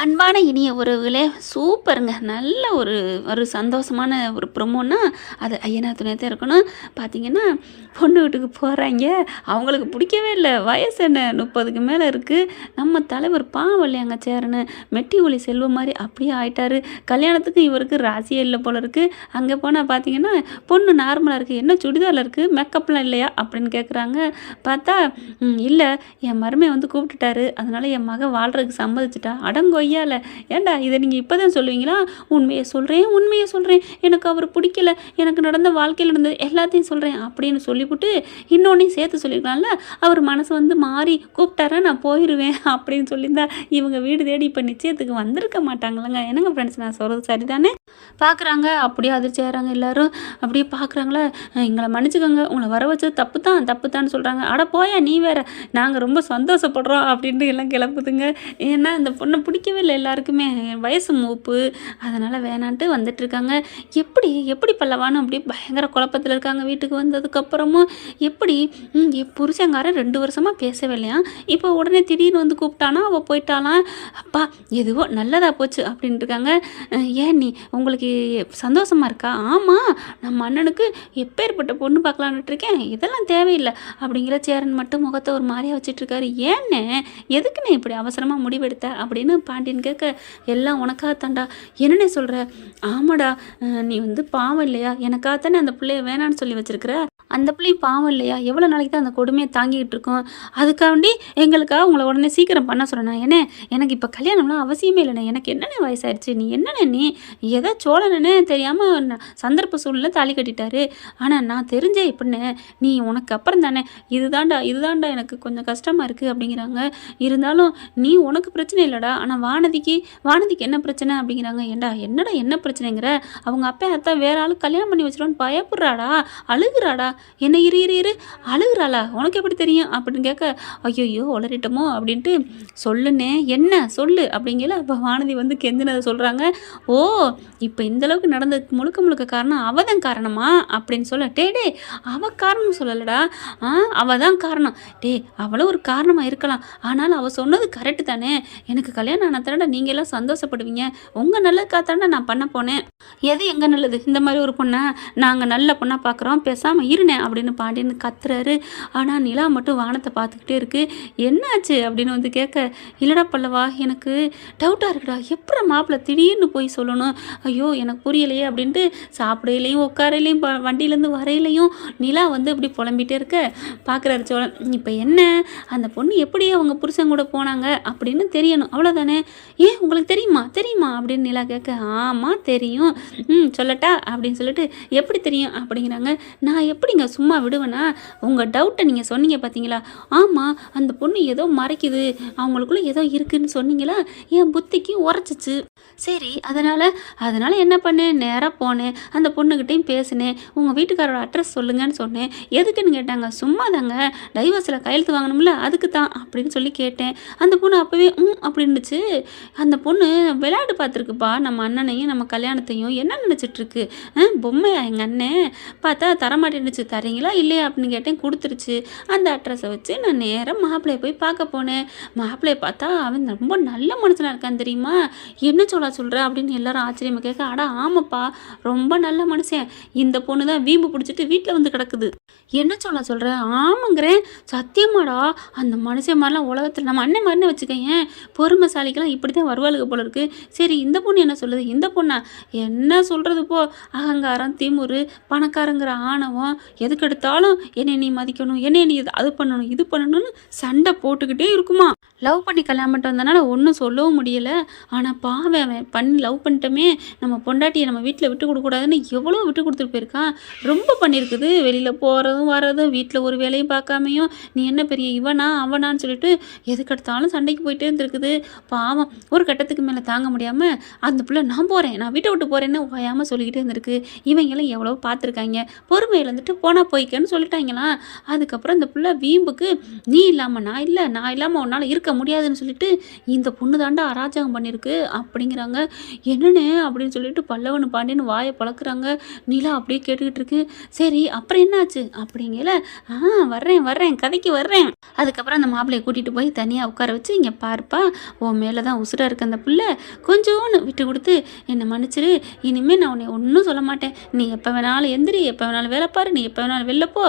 அன்பான இனிய உறவுகளே சூப்பருங்க. நல்ல ஒரு ஒரு சந்தோஷமான ஒரு ப்ரொமோன்னா அது ஐயனார் துணை தான் இருக்கணும். பார்த்தீங்கன்னா, பொண்ணு வீட்டுக்கு போகிறாய்ங்க. அவங்களுக்கு பிடிக்கவே இல்ல. வயசு என்ன 30க்கு மேலே இருக்குது. நம்ம தலைவர் பாவம் இல்லையாங்க சேரனு மெட்டி ஒலி செல்வம் மாதிரி அப்படியே ஆயிட்டாரு. கல்யாணத்துக்கு இவருக்கு ராசியே இல்லை போல இருக்குது. அங்கே போனால் பார்த்தீங்கன்னா, பொண்ணு நார்மலாக இருக்குது. என்ன சுடிதாரில் இருக்குது, மேக்கப்லாம் இல்லையா அப்படின்னு கேட்குறாங்க. பார்த்தா இல்லை, என் மருமையை வந்து கூப்பிட்டுட்டாரு, அதனால் என் மகன் வாழ்கிறதுக்கு சம்மதிச்சிட்டா. அடங்கொய்யால ஏன்டா இதை நீங்கள் இப்போ தான் சொல்லுவீங்களா? உண்மையை சொல்கிறேன், உண்மையை சொல்கிறேன், எனக்கு அவர் பிடிக்கல, எனக்கு நடந்த வாழ்க்கையில் நடந்தது எல்லாத்தையும் சொல்கிறேன் அப்படின்னு சொல்லிவிட்டு இன்னொன்னையும் சேர்த்து சொல்லியிருக்கலாம்ல. அவர் மனசு வந்து மாறி கூப்பிட்டாரா நான் போயிடுவேன் அப்படின்னு சொல்லியிருந்தா இவங்க வீடு தேடி இப்போ நிச்சயத்துக்கு வந்திருக்க மாட்டாங்களங்க. என்னங்க ஃப்ரெண்ட்ஸ், நான் சொல்கிறது சரிதானே? பார்க்குறாங்க, அப்படியே அதிர்ச்சி ஆகிறாங்க எல்லாரும். அப்படியே பார்க்குறாங்களா, எங்களை மன்னிச்சுக்கோங்க, உங்களை வர வச்சது தப்பு தான் தப்பு தான் சொல்கிறாங்க. அட போயா நீ வேற, நாங்கள் ரொம்ப சந்தோஷப்படுறோம் அப்படின்ட்டு எல்லாம் கிளப்புதுங்க. ஏன்னா இந்த பொண்ணை பிடிக்கவே இல்லை எல்லாருக்குமே, வயசு மூப்பு, அதனால் வேணான்ட்டு வந்துட்டுருக்காங்க. எப்படி எப்படி பல்லவான்னு அப்படியே பயங்கர குழப்பத்தில் இருக்காங்க. வீட்டுக்கு வந்ததுக்கப்புறமும் எப்படி என் புருஷங்காரன் 2 வருஷமாக பேசவே இல்லையா, இப்போ உடனே திடீர்னு வந்து கூப்பிட்டானா, அவள் போயிட்டாலாம். அப்பா எதுவோ நல்லதாக போச்சு அப்படின்ட்டு இருக்காங்க. ஏன் நீ உங்களுக்கு சந்தோஷமாக இருக்கா? ஆமாம், நம்ம அண்ணனுக்கு எப்பேற்பட்ட பொண்ணு பார்க்கலான்ட்டு இருக்கேன், இதெல்லாம் தேவையில்லை அப்படிங்கிற சேரன் மட்டும் முகத்தை ஒரு மாதிரியாக வச்சிட்ருக்காரு. ஏன்னு எதுக்குன்னு இப்படி அவசரமாக முடிவெடுத்த அப்படின்னு பாண்டியன் கேட்க, எல்லாம் உனக்காக தாண்டா. என்னன்னே சொல்கிற? ஆமாடா, நீ வந்து பாவம் இல்லையா, எனக்காகத்தானே அந்த பிள்ளைய வேணான்னு சொல்லி வச்சிருக்கிற. அந்த பிள்ளையும் பாவம் இல்லையா, எவ்வளோ நாளைக்கு தான் அந்த கொடுமையை தாங்கிக்கிட்டு இருக்கோம். அதுக்காண்டி எங்களுக்காக உங்களை உடனே சீக்கிரம் பண்ண சொல்கிறேன். ஏன்னே எனக்கு இப்போ கல்யாணம்லாம் அவசியமே இல்லைண்ணே, எனக்கு என்னென்ன வயசாயிடுச்சு, நீ என்னென்ன நீ எதோ சோழனே தெரியாமல் சந்தர்ப்ப சூழ்நிலை தாலி கட்டிட்டாரு. ஆனால் நான் தெரிஞ்சே இப்படின்னு நீ உனக்கு அப்புறம் தானே, இதுதாண்டா எனக்கு கொஞ்சம் கஷ்டமாக இருக்குது அப்படிங்கிறாங்க. இருந்தாலும் நீ உனக்கு பிரச்சனை இல்லைடா, ஆனால் வானதிக்கு என்ன பிரச்சனை அப்படிங்கிறாங்க. என்னடா என்ன பிரச்சனைங்கிற, அவங்க அப்பா அத்தா வேற ஆளு கல்யாணம் பண்ணி வச்சிருவான்னு பயப்படுறாடா, அழுகுறாடா. என்ன இரு அழுகுறாளா, உனக்கு எப்படி தெரியும் அப்படின்னு கேட்க, ஐயோ உளறிட்டோமோ அப்படின்ட்டு சொல்லுனே, என்ன சொல்லு அப்படிங்கல. அப்போ வானதி வந்து கெஞ்சினதை சொல்கிறாங்க. ஓ, இப்போ இந்தளவுக்கு நடந்ததுக்கு முழுக்க காரணம் அவள் தான் காரணமா அப்படின்னு சொல்ல. டே அவள் காரணம் சொல்லலடா, அவள் தான் காரணம். அவளும் ஒரு காரணமாக இருக்கலாம், ஆனாலும் அவள் சொன்னது கரெக்டு தானே. எனக்கு கல்யாணம் ஆன தானடா நீங்கள் எல்லாம் சந்தோஷப்படுவீங்க, உங்கள் நல்லதுக்காக நான் பண்ண போனேன். எது எங்கே நல்லது, இந்த மாதிரி ஒரு பொண்ணை நாங்கள் நல்ல பொண்ணாக பார்க்குறோம், பேசாமல் இருனே அப்படின்னு பாண்டியன்னு கத்துறாரு. ஆனால் நிலா மட்டும் வானத்தை பார்த்துக்கிட்டே இருக்கு. என்னாச்சு அப்படின்னு வந்து கேட்க, இல்லடா பல்லவா, எனக்கு டவுட்டாக இருக்குடா, எப்படி மாப்பிள்ளை திடீர்னு போய் சொல்லணும், ஐயோ எனக்கு புரியலையே அப்படின்ட்டு சாப்பிடையிலையும் உட்காரையிலையும் வண்டியிலேருந்து வரையிலையும் நிலா வந்து இப்படி புலம்பிகிட்டே இருக்க பார்க்குறாரு சோழன். இப்போ என்ன, அந்த பொண்ணு எப்படி அவங்க புருஷன் கூட போனாங்க அப்படின்னு தெரியணும், அவ்வளோதானே. ஏன் உங்களுக்கு தெரியுமா அப்படின்னு நிலா கேட்க, ஆமாம் தெரியும், சொல்லட்டா அப்படின்னு சொல்லிட்டு, எப்படி தெரியும் அப்படிங்கிறாங்க. நான் எப்படிங்க சும்மா விடுவேனா, உங்கள் டவுட்டை நீங்கள் சொன்னீங்க பார்த்தீங்களா, ஆமாம் அந்த பொண்ணு ஏதோ மறைக்குது, அவங்களுக்குள்ள ஏதோ இருக்குதுன்னு சொன்னீங்களா, என் புத்திக்கு உரைச்சிச்சு. சரி, அதனால் என்ன பண்ணேன், நேராக போனேன், அந்த பொண்ணுக்கிட்டையும் பேசினேன், உங்கள் வீட்டுக்காரோட அட்ரஸ் சொல்லுங்கன்னு சொன்னேன். எதுக்குன்னு கேட்டாங்க, சும்மா தாங்க டைவர்ஸில் கையெழுத்து வாங்கணும்ல அதுக்கு தான் அப்படின்னு சொல்லி கேட்டேன். அந்த பொண்ணு அப்போவே அப்படின்னுச்சு. அந்த பொண்ணு விளையாட்டு பார்த்துருக்குப்பா நம்ம அண்ணனையும் நம்ம கல்யாணத்தையும், என்ன நினச்சிட்ருக்கு, பொம்மையா எங்கள் அண்ணன், பார்த்தா தரமாட்டேன்னுச்சு. தரீங்களா இல்லையா அப்படின்னு கேட்டேன், கொடுத்துருச்சு. அந்த அட்ரஸை வச்சு நான் நேராக மாப்பிள்ளையை போய் பார்க்க போனேன். மாப்பிள்ளையை பார்த்தா அவன் ரொம்ப நல்ல மனுஷனாக இருக்கான் தெரியுமா. என்ன சொல்கிற அப்படின்னு எல்லாரும் ஆச்சரியமாக கேட்க, அடா ஆமாப்பா ரொம்ப நல்ல மனுஷன், இந்த பொண்ணு தான் வீம்பு பிடிச்சிட்டு வீட்டில் வந்து கிடக்குது. என்ன சொல்கிற? ஆமாங்கிறேன், சத்தியமாடா, அந்த மனுஷன் மாதிரிலாம் உலகத்தில் நம்ம அண்ணன் மாதிரினே வச்சுக்கேன், பொறுமைசாலிக்கெல்லாம் இப்படி தான் வருவாளுக்கு போல இருக்குது. சரி, இந்த பொண்ணு என்ன சொல்லுது, இந்த பொண்ணா என்ன சொல்கிறது போ, அகங்காரம் திமுரு பணக்காரங்கிற ஆணவம், எதுக்கு எடுத்தாலும் என்னை நீ மதிக்கணும், என்னை நீ அது பண்ணணும் இது பண்ணணும்னு சண்டை போட்டுக்கிட்டே இருக்குமா. லவ் பண்ணி கல்யாணம் பண்ணிட்டு வந்தனால ஒன்றும் சொல்லவும் முடியலை. ஆனால் பாவம் அவன் பண்ணி லவ் பண்ணிட்டோமே, நம்ம பொண்டாட்டியை நம்ம வீட்டில் விட்டு கொடுக்கூடாதுன்னு எவ்வளோ விட்டு கொடுத்துட்டு போயிருக்கான். ரொம்ப பண்ணியிருக்குது, வெளியில் போகிறதும் வரதும், வீட்டில் ஒரு வேலையும் பார்க்காமையும், நீ என்ன பெரிய இவனா அவனான்னு சொல்லிட்டு எதுக்கெடுத்தாலும் சண்டைக்கு போயிட்டே இருந்திருக்குது. பாவம் ஒரு கட்டத்துக்கு மேலே தாங்க முடியாமல் அந்த பிள்ளை நான் போகிறேன், நான் வீட்டை விட்டு போகிறேன்னு ஓயாமல் சொல்லிக்கிட்டே இருந்திருக்கு. இவங்களும் எவ்வளோ பார்த்துருக்காங்க, பொறுமை இழந்துட்டு போனால் போய்க்கன்னு சொல்லிட்டாங்களாம். அதுக்கப்புறம் இந்த பிள்ளை வீம்புக்கு, நீ இல்லாமல் நான் இல்லை, நான் இல்லாமல் உன்னால் இருக்க முடியாதுன்னு சொல்லிட்டு இந்த பொண்ணு தாண்டா அராஜகம் பண்ணியிருக்கு அப்படிங்கிறாங்க. என்னண்ணே அப்படின்னு சொல்லிட்டு பல்லவன் பாண்டியன் வாயை பழக்கிறாங்க. நிலா அப்படியே கேட்டுக்கிட்டு இருக்கு. சரி அப்புறம் என்னாச்சு அப்படிங்கல, வர்றேன் வர்றேன் கதைக்கு வர்றேன். அதுக்கப்புறம் அந்த மாப்பிள்ளையை கூட்டிகிட்டு போய் தனியாக உட்கார வச்சு, இங்கே பாருப்பா உன் மேலே தான் உசுராக இருக்க அந்த பிள்ளை, கொஞ்சோன்னு விட்டு கொடுத்து என்னை மன்னிச்சிரு, இனிமேல் நான் உன்னை ஒன்றும் சொல்ல மாட்டேன், நீ எப்போ வேணாலும் எந்திரி, எப்போ வேணாலும் வேலை பாரு, நீ எப்போ வேணாலும் வெளிலப்போ,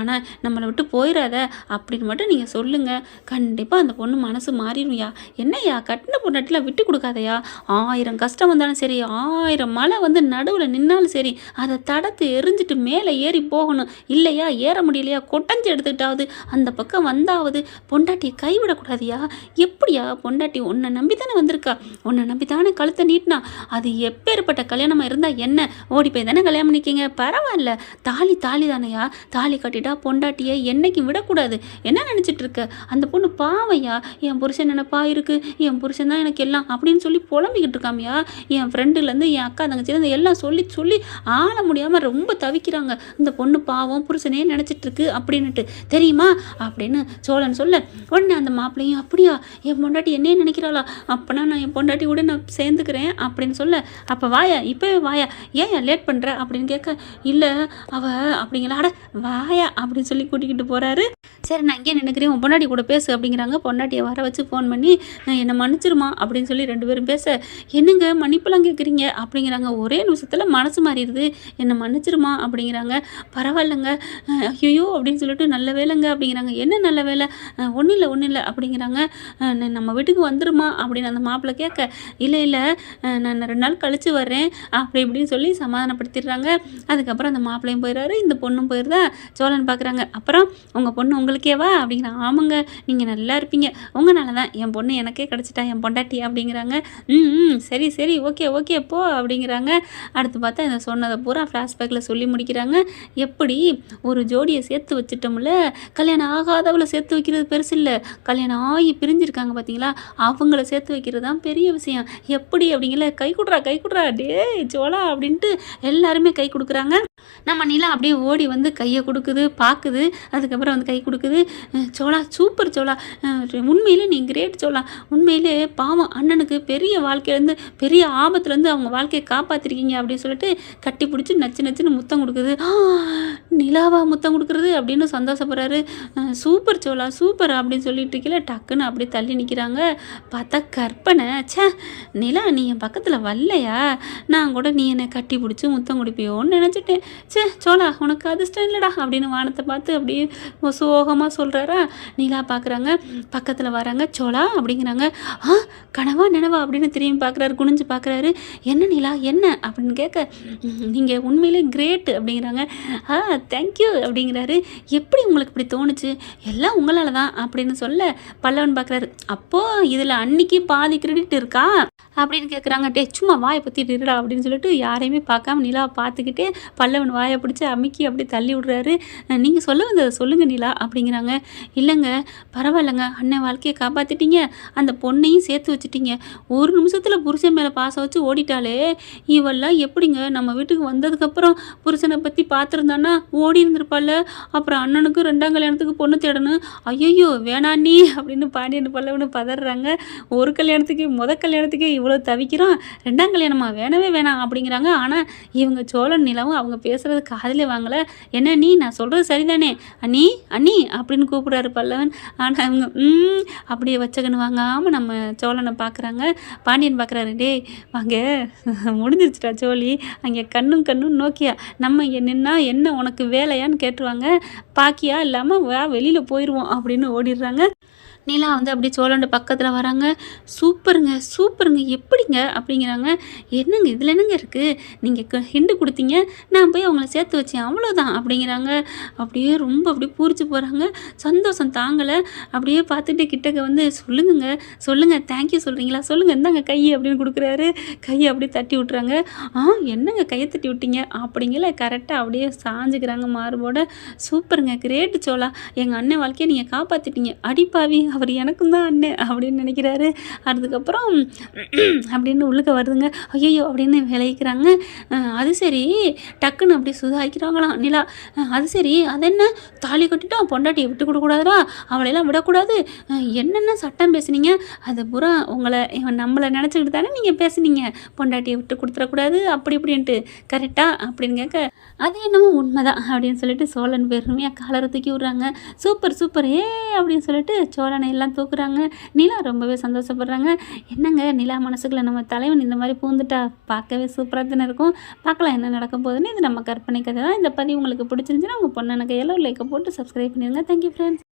ஆனால் நம்மளை விட்டு போயிடாத அப்படின்னு மட்டும் நீங்கள் சொல்லுங்கள், கண்டிப்பாக அந்த பொண்ணு மனசு மாறிடும்யா. என்னையா கட்டின பொண்ணாட்டில் விட்டு கொடுக்காதையா, 1000 கஷ்டம் வந்தாலும் சரி, 1000 மழை வந்து நடுவில் நின்னாலும் சரி, அதை தடத்து எரிஞ்சிட்டு மேலே ஏறி போகணும். இல்லையா ஏற முடியலையா கொட்டஞ்சு எடுத்துக்கிட்டாவது அந்த பக்கம் வந்தாவது பொண்டாட்டியை கைவிடக்கூடாதியா. எப்படியா பொண்டாட்டி உன்னை நம்பி தானே வந்திருக்கா, உன்னை நம்பி தானே கழுத்தை நீட்டினா, அது எப்பேற்பட்ட கல்யாணமாக இருந்தால் என்ன, ஓடி போய் தானே கல்யாணம் பண்ணிக்கிங்க, பரவாயில்ல, தாலி தாலி தானையா, தாலி கட்டிட்டா பொண்டாட்டியை என்னைக்கும் விடக்கூடாது. என்ன நினச்சிட்டு இருக்க, அந்த பொண்ணு பாவையா, என் புருஷன் நினைப்பா இருக்கு, என் புருஷன் தான் எனக்கு எல்லாம் அப்படின்னு சொல்லி புலம்பிக்கிட்டு இருக்காமையா. என் ஃப்ரெண்டுலேருந்து என் அக்கா தங்கச்சிலேருந்து எல்லாம் சொல்லி சொல்லி ஆள முடியாமல் ரொம்ப தவிக்கிறாங்க. இந்த பொண்ணு பாவம் புருஷனே நினச்சிட்டு இருக்கு அப்படின்னுட்டு தெரியுமா அப்படின்னு சோழன் சொல்ல, உடனே அந்த மாப்பிள்ளையும் அப்படியா என் பொண்டாட்டி என்னையே நினைக்கிறாளா, அப்போனா நான் என் பொண்டாட்டி கூட நான் சேர்ந்துக்கிறேன் அப்படின்னு சொல்ல, அப்போ வாயா இப்போவே வாயா, ஏன் லேட் பண்ணுற அப்படின்னு கேட்க, இல்லை அவ அப்படிங்களா, அட வாயா அப்படின்னு சொல்லி கூட்டிக்கிட்டு போகிறாரு. சரி நான் இங்கே நினைக்கிறேன் உன் பொண்டாட்டி கூட பேசு அப்படிங்கிறாங்க. பொண்டாட்டியை வர வச்சு ஃபோன் பண்ணி என்னை மன்னிச்சிருமா அப்படின்னு சொல்லி 2 பேரும் பேச, என்னங்க மன்னிப்பெல்லாம் கேட்குறீங்க அப்படிங்கிறாங்க. ஒரே நிமிஷத்தில் மனசு மாறிடுது, என்னை மன்னிச்சிருமா அப்படிங்கிறாங்க. பரவாயில்லைங்க, ஐயோ அப்படின்னு சொல்லிட்டு நல்ல வேலைங்க அப்படிங்கிறாங்க. என்ன நல்ல வேலை, ஒன்றும் இல்லை அப்படிங்கிறாங்க. நம்ம வீட்டுக்கு வந்துருமா அப்படின்னு அந்த மாப்பிள்ளை கேட்க, இல்லை நான் 2 நாள் கழித்து வர்றேன் அப்படி இப்படின்னு சொல்லி சமாதானப்படுத்திடுறாங்க. அதுக்கப்புறம் அந்த மாப்பிள்ளையும் போயிடுறாரு, இந்த பொண்ணும் போயிடுதா. சோழன் பார்க்குறாங்க, அப்புறம் உங்கள் பொண்ணு உங்களுக்கேவா அப்படிங்கிறாங்க. ஆமாங்க நீங்கள் நல்லா இருப்பீங்க, உங்களால தான் என் பொண்ணு எனக்கே கிடச்சிட்டா என் பொண்டாட்டி அப்படிங்கிறாங்க. சரி சரி ஓகே ஓகே போ அப்படிங்கிறாங்க. அடுத்து பார்த்தா இந்த சொன்னதை பூரா ஃப்ளாஷ்பேக்கில் சொல்லி முடிக்கிறாங்க. எப்படி ஒரு ஜோடியை சேர்த்து வச்சுட்டோம்ல, கல்யாணம் ஆகாதவளை சேர்த்து வைக்கிறது பெருசு இல்லை, கல்யாணம் ஆகி பிரிஞ்சிருக்காங்க பார்த்தீங்களா, அவங்கள சேர்த்து வைக்கிறது தான் பெரிய விஷயம். எப்படி அப்படிங்கிற கை கொடுறா டே சோழா அப்படின்ட்டு எல்லாருமே கை கொடுக்குறாங்க. நம்ம நிலா அப்படியே ஓடி வந்து கையை கொடுக்குது, பார்க்குது, அதுக்கப்புறம் வந்து கை கொடுக்குது. சோழா சூப்பர் சோழா, உண்மையிலே நீ கிரேட் சோழா, உண்மையிலே பாவம் அண்ணனுக்கு பெரிய வாழ்க்கையிலேருந்து பெரிய ஆபத்துலேருந்து அவங்க வாழ்க்கையை காப்பாற்றிருக்கீங்க அப்படின்னு சொல்லிட்டு கட்டி பிடிச்சி நச்சுன்னு முத்தம் கொடுக்குது. நிலாவா முத்தம் கொடுக்குறது அப்படின்னு சந்தோஷப்படுறாரு. சூப்பர் சோழா சூப்பர் அப்படின்னு சொல்லிட்டு இருக்கல, டக்குன்னு அப்படியே தள்ளி நிற்கிறாங்க. பார்த்தா கற்பனை, சே நிலா நீ என் பக்கத்தில் வரலையா, நான் கூட நீ என்னை கட்டி பிடிச்சி முத்தம் கொடுப்பியோன்னு நினச்சிட்டேன். சே சோழா உனக்கு அதிர்ஷ்டம் இல்லைடா அப்படின்னு வானத்தை பார்த்து அப்படியே சோகமாக சொல்கிறாரா. நிலா பார்க்குறாங்க, பக்கத்தில் வராங்க. சோழா அப்படிங்கிறாங்க. கனவா நினைவா அப்படின்னு திரும்பி பார்க்குறாரு, குனிஞ்சு பார்க்குறாரு. என்ன நிலா என்ன அப்படின்னு கேட்க, நீங்கள் உண்மையிலே கிரேட் அப்படிங்கிறாங்க. தேங்க்யூ அப்படிங்கிறாரு. எப்படி உங்களுக்கு இப்படி தோணுச்சு, எல்லாம் உங்களால் தான் அப்படின்னு சொல்ல பல்லவன் பார்க்குறாரு. அப்போது இதில் அன்னைக்கு பாதி கிரெடிட் இருக்கா அப்படின்னு கேட்குறாங்க. சும்மா வாயை பற்றிட்டு இருடா அப்படின்னு சொல்லிட்டு யாரையுமே பார்க்காம நிலா பார்த்துக்கிட்டே பல்லவன் வாயை பிடிச்சி அமுக்கி அப்படியே தள்ளி விடுறாரு. நீங்கள் சொல்ல வந்ததை சொல்லுங்கள் நிலா அப்படிங்கிறாங்க. இல்லைங்க பரவாயில்லைங்க, அண்ணன் வாழ்க்கையை காப்பாற்றிட்டீங்க, அந்த பொண்ணையும் சேர்த்து வச்சுட்டீங்க, ஒரு நிமிஷத்தில் புருஷன் மேலே பாசம் வச்சு ஓடிட்டாலே, இவெல்லாம் எப்படிங்க நம்ம வீட்டுக்கு வந்ததுக்கப்புறம் புருஷனை பற்றி பார்த்துருந்தான்னா ஓடி இருந்திருப்பாள், அப்புறம் அண்ணனுக்கு 2ஆம் கல்யாணத்துக்கு பொண்ணு தேடணும், ஐயோ வேணாண்ணி அப்படின்னு பாண்டியன் பல்லவனு பதறாங்க. ஒரு கல்யாணத்துக்கு கல்யாணத்துக்கே இவ்வளோ தவிக்கிறோம், 2ஆம் கல்யாணமா வேணவே வேணாம் அப்படிங்கிறாங்க. ஆனால் இவங்க சோழன் நிலாவும் அவங்க பேசுகிறது காதிலே வாங்கலை. என்ன நீ நான் சொல்கிறது சரிதானே அண்ணி அண்ணி அப்படின்னு கூப்பிட்றாரு பல்லவன். ஆனால் அவங்க அப்படியே வச்சகன்னு வாங்காமல் நம்ம சோழனை பார்க்குறாங்க. பாண்டியன் பார்க்குறாரு, டேய் வாங்க முடிஞ்சிருச்சுட்டா சோழி, அங்கே கண்ணும் நோக்கியா, நம்ம இங்கே நின்னா என்ன உனக்கு வேலையான்னு கேட்டுருவாங்க, பாக்கியா இல்லாமல் வா வெளியில் போயிடுவோம் அப்படின்னு ஓடிடுறாங்க. நிலா வந்து அப்படியே சோழண்ட பக்கத்தில் வராங்க. சூப்பருங்க எப்படிங்க அப்படிங்கிறாங்க. என்னங்க இதில் என்னங்க இருக்குது, நீங்கள் ஹிண்டு கொடுத்தீங்க, நான் போய் அவங்கள சேர்த்து வச்சேன் அவ்வளோதான் அப்படிங்கிறாங்க. அப்படியே ரொம்ப அப்படியே பூரிச்சு போகிறாங்க. சந்தோஷம் தாங்கலை. அப்படியே பார்த்துட்டு கிட்டக்க வந்து சொல்லுங்கள் தேங்க்யூ சொல்கிறீங்களா, சொல்லுங்கள் இந்தாங்க கை அப்படின்னு கொடுக்குறாரு. கையை அப்படியே தட்டி விட்றாங்க. என்னங்க கையை தட்டி விட்டீங்க அப்படிங்கல, கரெக்டாக அப்படியே சாஞ்சுக்கிறாங்க மார்போட. சூப்பருங்க கிரேட்டு சோழா, எங்கள் அண்ணன் வாழ்க்கையை நீங்கள் காப்பாற்றிட்டீங்க, அடிப்பாவி அவர் எனக்கும் தான் அண்ணன் அப்படின்னு நினைக்கிறாரு. அதுக்கப்புறம் அப்படின்னு உள்ளுக்க வருதுங்க. ஐயையோ அப்படின்னு விளைவிக்கிறாங்க. அது சரி டக்குன்னு அப்படி சுதாரிக்கிறாங்களாம் நிலா. அது சரி அது என்ன தாலி கட்டிட்டோம் பொண்டாட்டியை விட்டு கொடுக்கூடாதுடா, அவளையெல்லாம் விடக்கூடாது, என்னென்ன சட்டம் பேசுனீங்க, அது பூரா உங்களை நம்மளை நினச்சிக்கிட்டு தானே நீங்கள் பேசுனீங்க, பொண்டாட்டியை விட்டு கொடுத்துடக்கூடாது அப்படி இப்படின்ட்டு கரெக்டா அப்படின்னு கேட்க, அது என்னமோ உண்மைதான் அப்படின்னு சொல்லிட்டு சோழன் பெருமையாக காலரை தூக்கி விட்றாங்க. சூப்பர் சூப்பர் ஏ அப்படின்னு சொல்லிட்டு சோழனை எல்லாம் தூக்குறாங்க. நிலா ரொம்பவே சந்தோஷப்படுறாங்க. என்னங்க நிலா மனசுக்குள்ள நம்ம தலைவன் இந்த மாதிரி பூந்துட்டா பார்க்கவே சூப்பராக தானே இருக்கும். பார்க்கலாம் என்ன நடக்க போகுதுன்னு. இது நம்ம கற்பனை கதை தான். இந்த பதிவு உங்களுக்கு பிடிச்சிருந்துச்சுன்னா உங்கள் பொண்ணு எனக்கு எல்லோ லைக்கை போட்டு சப்ஸ்கிரைப் பண்ணிடுங்க. Thank you friends.